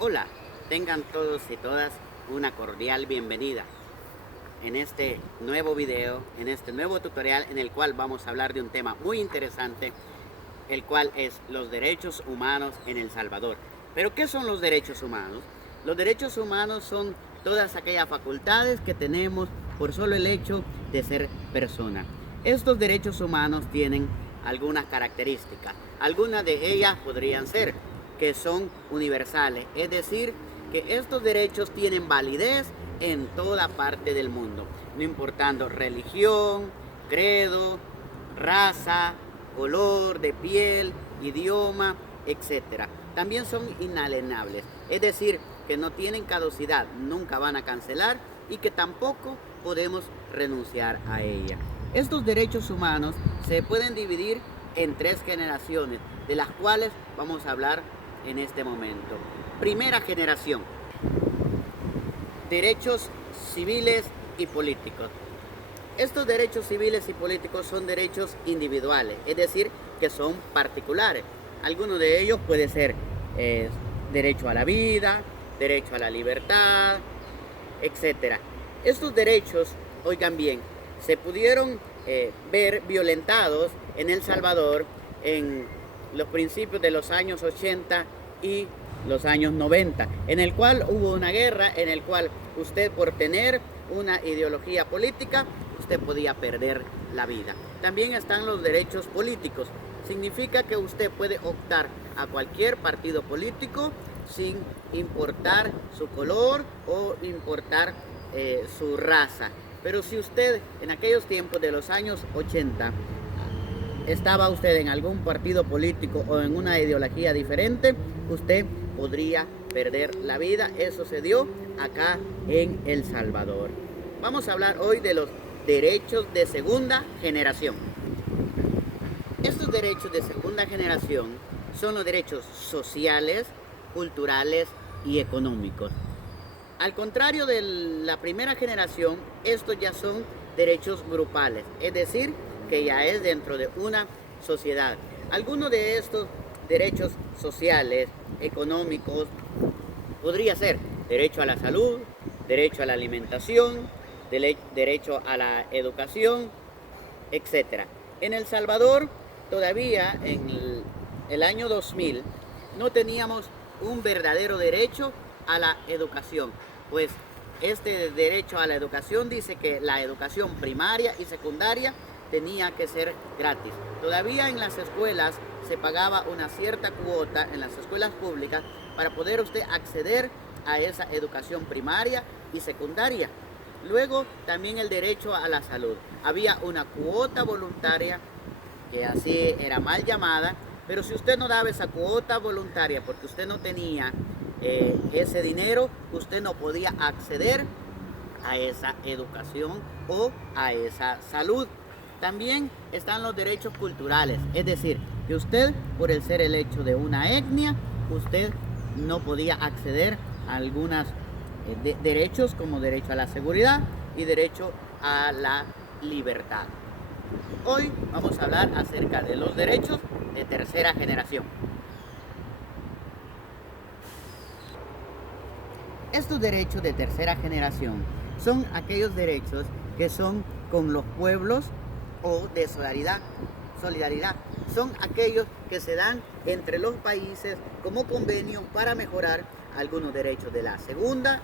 Hola, tengan todos y todas una cordial bienvenida en este nuevo video, en este nuevo tutorial en el cual vamos a hablar de un tema muy interesante, el cual es los derechos humanos en El Salvador. ¿Pero qué son los derechos humanos? Los derechos humanos son todas aquellas facultades que tenemos por solo el hecho de ser persona. Estos derechos humanos tienen algunas características. Algunas de ellas podrían ser que son universales, es decir, que estos derechos tienen validez en toda parte del mundo, no importando religión, credo, raza, color de piel, idioma, etc. También son inalienables, es decir, que no tienen caducidad, nunca van a cancelar y que tampoco podemos renunciar a ella. Estos derechos humanos se pueden dividir en 3 generaciones, de las cuales vamos a hablar en este momento. Primera generación: derechos civiles y políticos. Estos derechos civiles y políticos son derechos individuales, es decir, que son particulares. Algunos de ellos puede ser derecho a la vida, derecho a la libertad, etc. Estos derechos, oigan bien, se pudieron ver violentados en El Salvador en los principios de los años 80 y los años 90, en el cual hubo una guerra, en el cual usted, por tener una ideología política, usted podía perder la vida. También están los derechos políticos. Significa que usted puede optar a cualquier partido político sin importar su color o importar su raza. Pero si usted en aquellos tiempos de los años 80 estaba usted en algún partido político o en una ideología diferente, usted podría perder la vida. Eso se dio acá en El Salvador. Vamos a hablar hoy de los derechos de segunda generación. Estos derechos de segunda generación son los derechos sociales, culturales y económicos. Al contrario de la primera generación, estos ya son derechos grupales, es decir, que ya es dentro de una sociedad. Algunos de estos derechos sociales, económicos, podría ser derecho a la salud, derecho a la alimentación, derecho a la educación, etc. En El Salvador, todavía en el año 2000, no teníamos un verdadero derecho a la educación, pues este derecho a la educación dice que la educación primaria y secundaria tenía que ser gratis. Todavía en las escuelas se pagaba una cierta cuota, en las escuelas públicas, para poder usted acceder a esa educación primaria y secundaria. Luego también el derecho a la salud. Había una cuota voluntaria, que así era mal llamada, pero si usted no daba esa cuota voluntaria porque usted no tenía ese dinero, usted no podía acceder a esa educación o a esa salud. También están los derechos culturales, es decir, que usted, por el ser el hecho de una etnia, usted no podía acceder a algunos derechos, como derecho a la seguridad y derecho a la libertad. Hoy vamos a hablar acerca de los derechos de tercera generación. Estos derechos de tercera generación son aquellos derechos que son con los pueblos o de solidaridad. Son aquellos que se dan entre los países como convenio para mejorar algunos derechos de la segunda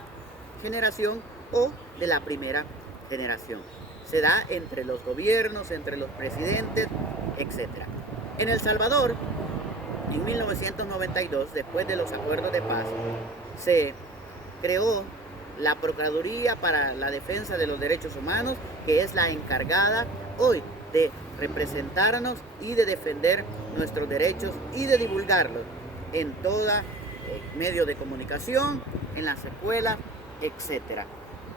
generación o de la primera generación. Se da entre los gobiernos, entre los presidentes, etc. En El Salvador, en 1992, después de los acuerdos de paz, se creó la Procuraduría para la Defensa de los Derechos Humanos, que es la encargada hoy de representarnos y de defender nuestros derechos y de divulgarlos en toda medio de comunicación, en las escuelas, etc.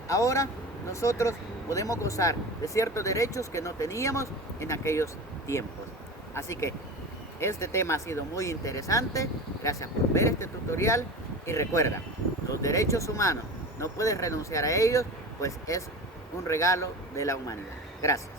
Ahora nosotros podemos gozar de ciertos derechos que no teníamos en aquellos tiempos. Así que este tema ha sido muy interesante. Gracias por ver este tutorial y recuerda, los derechos humanos no puedes renunciar a ellos, pues es un regalo de la humanidad. Gracias.